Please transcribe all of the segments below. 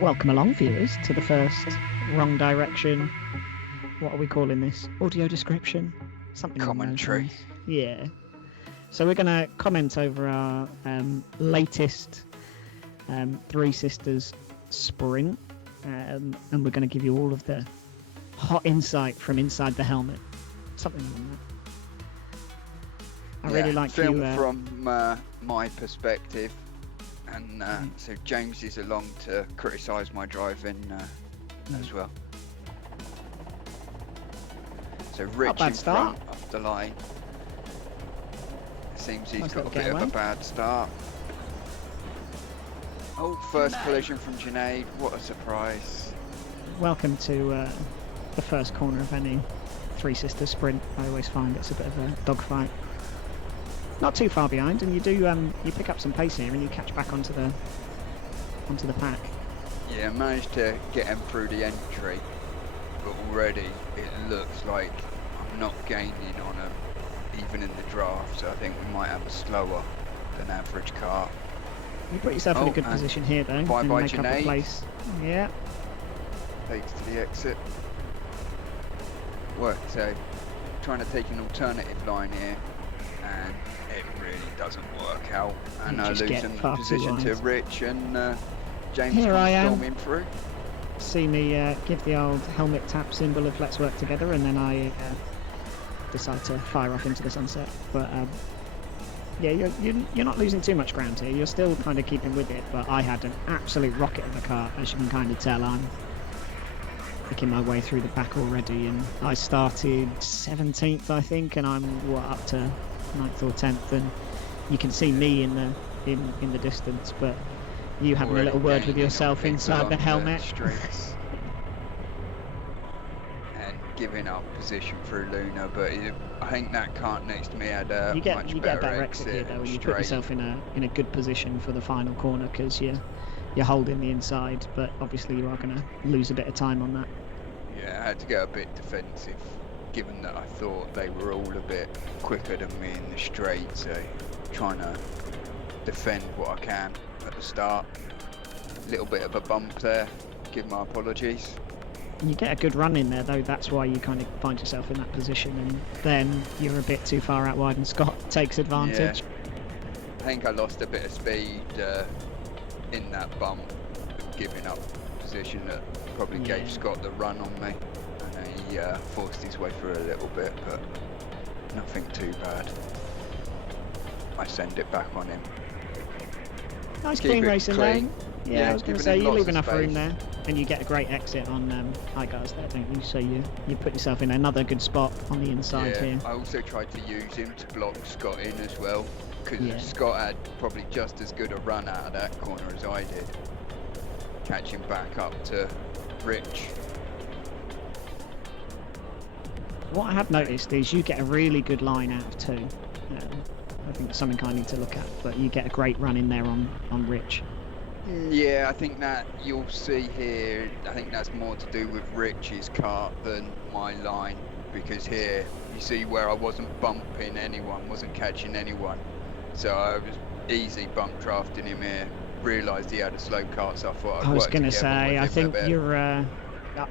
Welcome along, viewers, to the first wrong direction. What are we calling this? Audio description? Something Commentary. along those lines. Yeah. So we're going to comment over our latest Three Sisters sprint, and we're going to give you all of the hot insight from inside the helmet. Something like that. I really like film you. From my perspective, and so James is along to criticise my driving as well. So Rich in front of the line. Seems he's got a bit of a bad start. Oh, first collision from Junaid. What a surprise. Welcome to the first corner of any Three Sisters sprint. I always find it's a bit of a dogfight. Not too far behind, and you do you pick up some pace here, and you catch back onto the pack. Yeah, managed to get him through the entry, but already it looks like I'm not gaining on him, even in the draft. So I think we might have a slower than average car. You put yourself in a good position here, though, bye and bye make up a place. Yeah. Takes to the exit. Work. So trying to take an alternative line here, and it really doesn't work out. And I lose in position to Rich, and James storming through. See me give the old helmet tap symbol of let's work together, and then I decide to fire off into the sunset. But yeah, you're not losing too much ground here. You're still kind of keeping with it, but I had an absolute rocket of a car, as you can kind of tell. I'm making my way through the pack already, and I started 17th, I think, and I'm up to 9th or 10th, and you can see me in the distance, but you having a little word with yourself inside the helmet. And giving up position through Luna, but I think that kart next to me had a much better exit here, though, and you put yourself in a good position for the final corner, because you're holding the inside, but obviously you are going to lose a bit of time on that. Yeah, I had to get a bit defensive, given that I thought they were all a bit quicker than me in the straight, so trying to defend what I can at the start. A little bit of a bump there, give my apologies. You get a good run in there, though, that's why you kind of find yourself in that position, and then you're a bit too far out wide and Scott takes advantage. Yeah. I think I lost a bit of speed in that bump, giving up position that probably gave Scott the run on me, and he forced his way through a little bit, but nothing too bad. I send it back on him. Nice clean racing there. Yeah, I was going to say, you leave enough room there, and you get a great exit on high guards there, don't you? So you put yourself in another good spot on the inside here. I also tried to use him to block Scott in as well, because Scott had probably just as good a run out of that corner as I did. Catching back up to Rich. What I have noticed is you get a really good line out of two. I think it's something I need to look at, but you get a great run in there on Rich. Yeah, I think that you'll see here, I think that's more to do with Rich's kart than my line, because here you see where I wasn't bumping anyone, wasn't catching anyone. So I was easy bump drafting him here. Realised he had a slow kart, so I thought I was going to say, I think you're.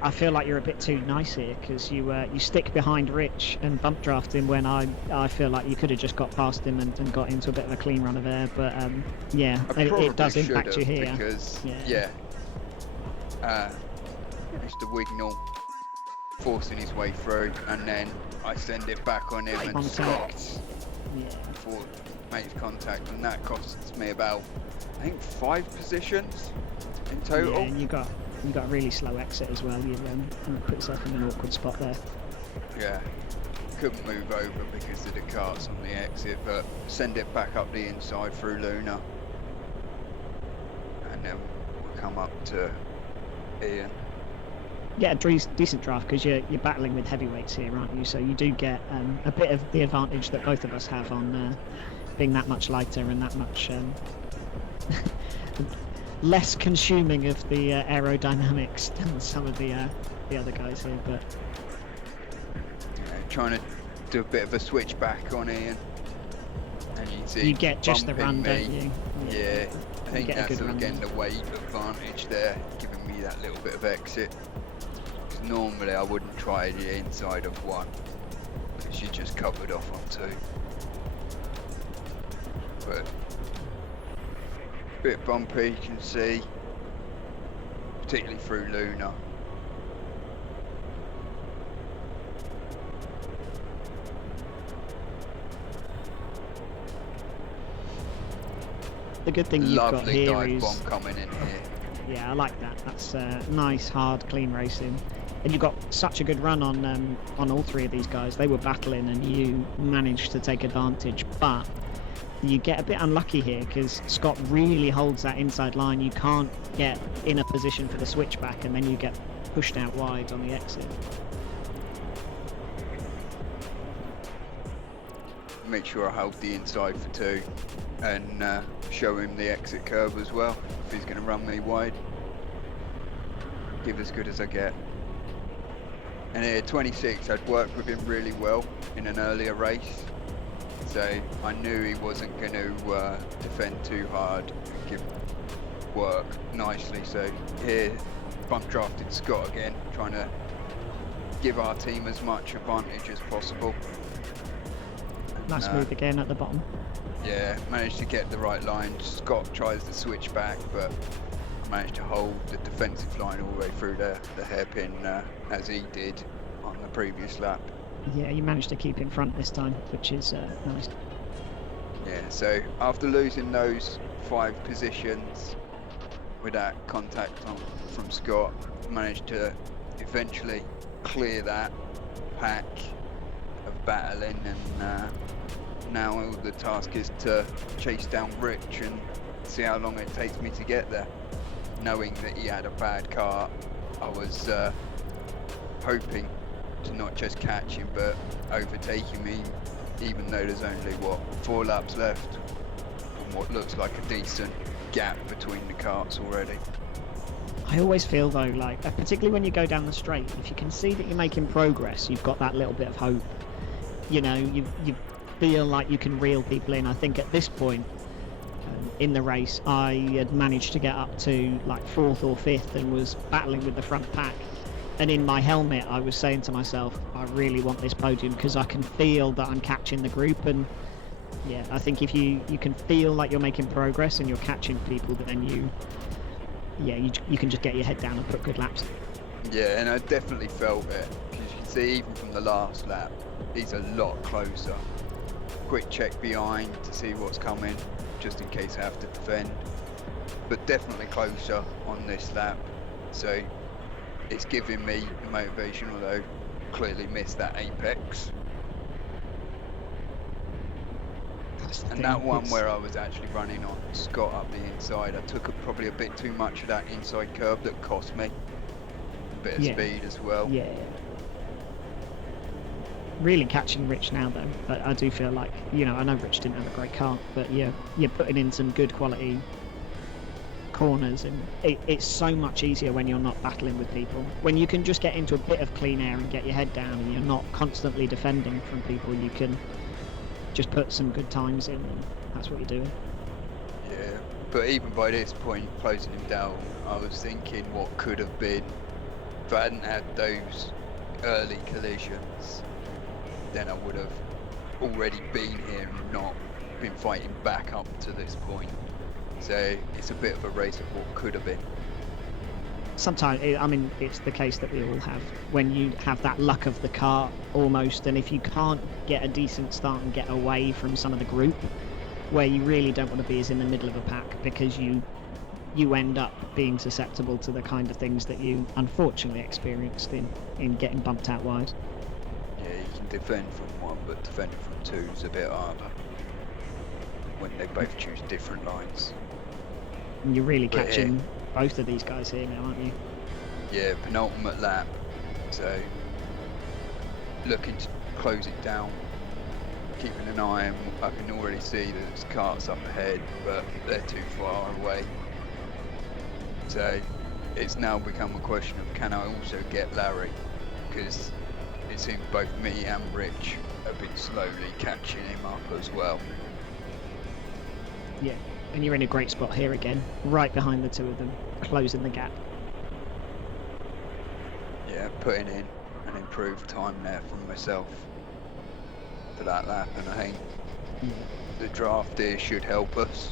I feel like you're a bit too nice here, because you stick behind Rich and bump draft him when I feel like you could have just got past him and got into a bit of a clean run of air. But yeah, it does impact you here. Because Mr. Wignall forcing his way through, and then I send it back on him, and Scott makes contact, and that costs me about, I think, 5 positions in total. Yeah, and you got a really slow exit as well. You put yourself in an awkward spot there. Yeah, couldn't move over because of the karts on the exit, but send it back up the inside through Luna, and then we'll come up to Ian. Yeah, decent draft, because you're battling with heavyweights here, aren't you? So you do get a bit of the advantage that both of us have on being that much lighter and that much less consuming of the aerodynamics than some of the other guys here. But trying to do a bit of a switch back on Ian, and you see you get just the run, don't you? Yeah, I think get a that's good run again there. the weight advantage there, giving me that little bit of exit. 'Cause normally I wouldn't try the inside of one, because you just covered off on two. But a bit bumpy, you can see, particularly through Luna. The good thing you've got Lovely here dive is, bomb coming in here. yeah, I like that. That's nice, hard, clean racing. And you've got such a good run on all three of these guys. They were battling, and you managed to take advantage. But you get a bit unlucky here because Scott really holds that inside line. You can't get in a position for the switchback, and then you get pushed out wide on the exit. Make sure I hold the inside for two, and show him the exit curve as well, if he's going to run me wide. Give as good as I get. And here, 26, I'd worked with him really well in an earlier race, so I knew he wasn't going to defend too hard and give work nicely. So here, bump drafted Scott again, trying to give our team as much advantage as possible. Nice move again at the bottom. Yeah, managed to get the right line. Scott tries to switch back, but I managed to hold the defensive line all the way through the hairpin as he did on the previous lap. Yeah, you managed to keep in front this time, which is nice. Yeah, so after losing those 5 positions with that contact from Scott, managed to eventually clear that pack of battling, and now all the task is to chase down Rich and see how long it takes me to get there. Knowing that he had a bad car, I was hoping to not just catch him but overtake him, even though there's only 4 laps left and what looks like a decent gap between the carts already. I always feel though, like particularly when you go down the straight, if you can see that you're making progress, you've got that little bit of hope. You know, you feel like you can reel people in. I think at this point in the race, I had managed to get up to like 4th or 5th and was battling with the front pack. And in my helmet, I was saying to myself, I really want this podium because I can feel that I'm catching the group. And yeah, I think if you can feel like you're making progress and you're catching people, then you can just get your head down and put good laps. Yeah, and I definitely felt it, because you can see even from the last lap, he's a lot closer. Quick check behind to see what's coming, just in case I have to defend. But definitely closer on this lap, so it's giving me the motivation, although clearly missed that apex. And that one where I was actually running on Scott up the inside, I took probably a bit too much of that inside curve that cost me a bit of speed as well. Yeah. Really catching Rich now though, but I do feel like, you know, I know Rich didn't have a great car, but you're putting in some good quality corners, and it's so much easier when you're not battling with people. When you can just get into a bit of clean air and get your head down and you're not constantly defending from people, you can just put some good times in, and that's what you're doing. Yeah, but even by this point, closing him down, I was thinking what could have been if I hadn't had those early collisions. Then I would have already been here and not been fighting back up to this point. So it's a bit of a race of what could have been. Sometimes, I mean, it's the case that we all have when you have that luck of the car almost, and if you can't get a decent start and get away from some of the group, where you really don't want to be is in the middle of a pack, because you end up being susceptible to the kind of things that you unfortunately experienced in getting bumped out wide. Yeah, you can defend from one, but defending from two is a bit harder when they both choose different lines. And you're really catching both of these guys here now, aren't you? Yeah, penultimate lap, so looking to close it down, keeping an eye on. I can already see that there's carts up ahead, but they're too far away. So it's now become a question of, can I also get Larry? Because it seems both me and Rich have been slowly catching him up as well. Yeah, And you're in a great spot here again, right behind the two of them, closing the gap. Yeah, putting in an improved time there from myself for that lap, and I think the draft here should help us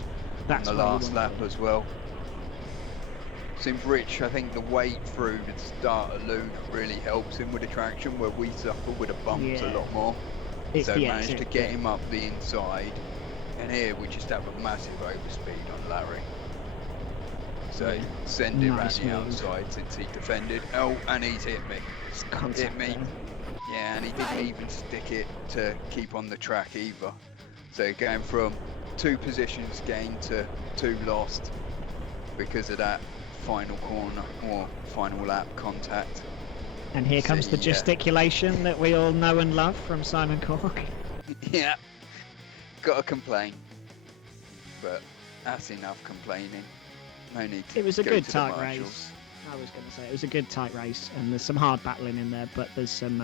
That's on the where you last wanna lap be. as well. Seems Rich, I think the weight through the start of loop really helps him with the traction, where we suffer with the bumps a lot more. It's So the managed to exit, get him up the inside, and here we just have a massive overspeed on Larry. So Yeah. send it Nice round the move. outside since he defended. Oh, and he's hit me. It's Hit contact me. there. Yeah, and he didn't even stick it to keep on the track either. So going from 2 positions gained to 2 lost because of that final corner or final lap contact. And here comes the gesticulation that we all know and love from Simon Cork. Yeah, gotta complain, but that's enough complaining. No need to. It was a go good to the tight marshals. race. I was going to say it was a good tight race, and there's some hard battling in there, but there's some,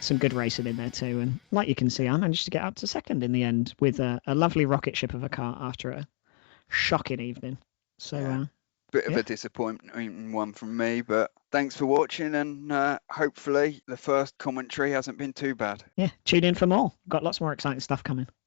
some good racing in there too. And like you can see, I managed to get up to second in the end with a lovely rocket ship of a kart after a shocking evening. So, Yeah. Bit of a disappointing one from me, but thanks for watching, and hopefully the first commentary hasn't been too bad. yeah, tune in for more. Got lots more exciting stuff coming.